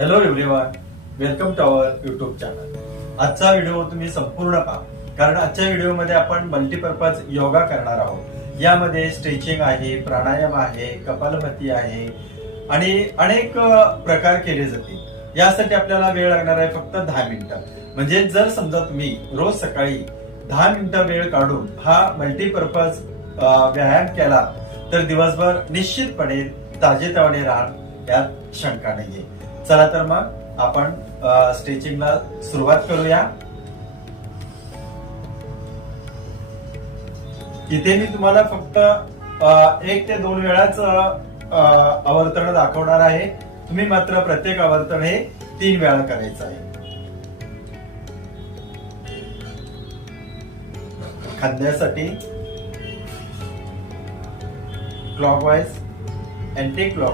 Hello everyone, welcome to our YouTube channel. आजचा video तुम्ही संपूर्ण पहा, कारण आजच्या व्हिडिओमध्ये आपण मल्टीपर्पज योगा करणार आहोत. यामध्ये स्ट्रेचिंग आहे, प्राणायाम आहे, कपालभाती आहे आणि अनेक प्रकार केले जातील. यासाठी आपल्याला वेळ लागणार आहे फक्त 10 मिनिटं. म्हणजे जर समजा तुम्ही रोज सकाळी 10 मिनिटं वेळ काढून हा मल्टीपर्पज व्यायाम केला तर दिवसभर निश्चितपणे ताजेतवाने राहाल, यात शंका नाहीये. चला तर मग आपण स्ट्रेचिंगला सुरुवात करूया. इथे मी तुम्हाला फक्त 1 ते 2 वेळाच आवर्तन दाखवणार आहे. तुम्ही मात्र प्रत्येक आवर्तन हे 3 वेळा करायचं आहे. खांद्यासाठी क्लॉकवाइज, अँटी क्लॉक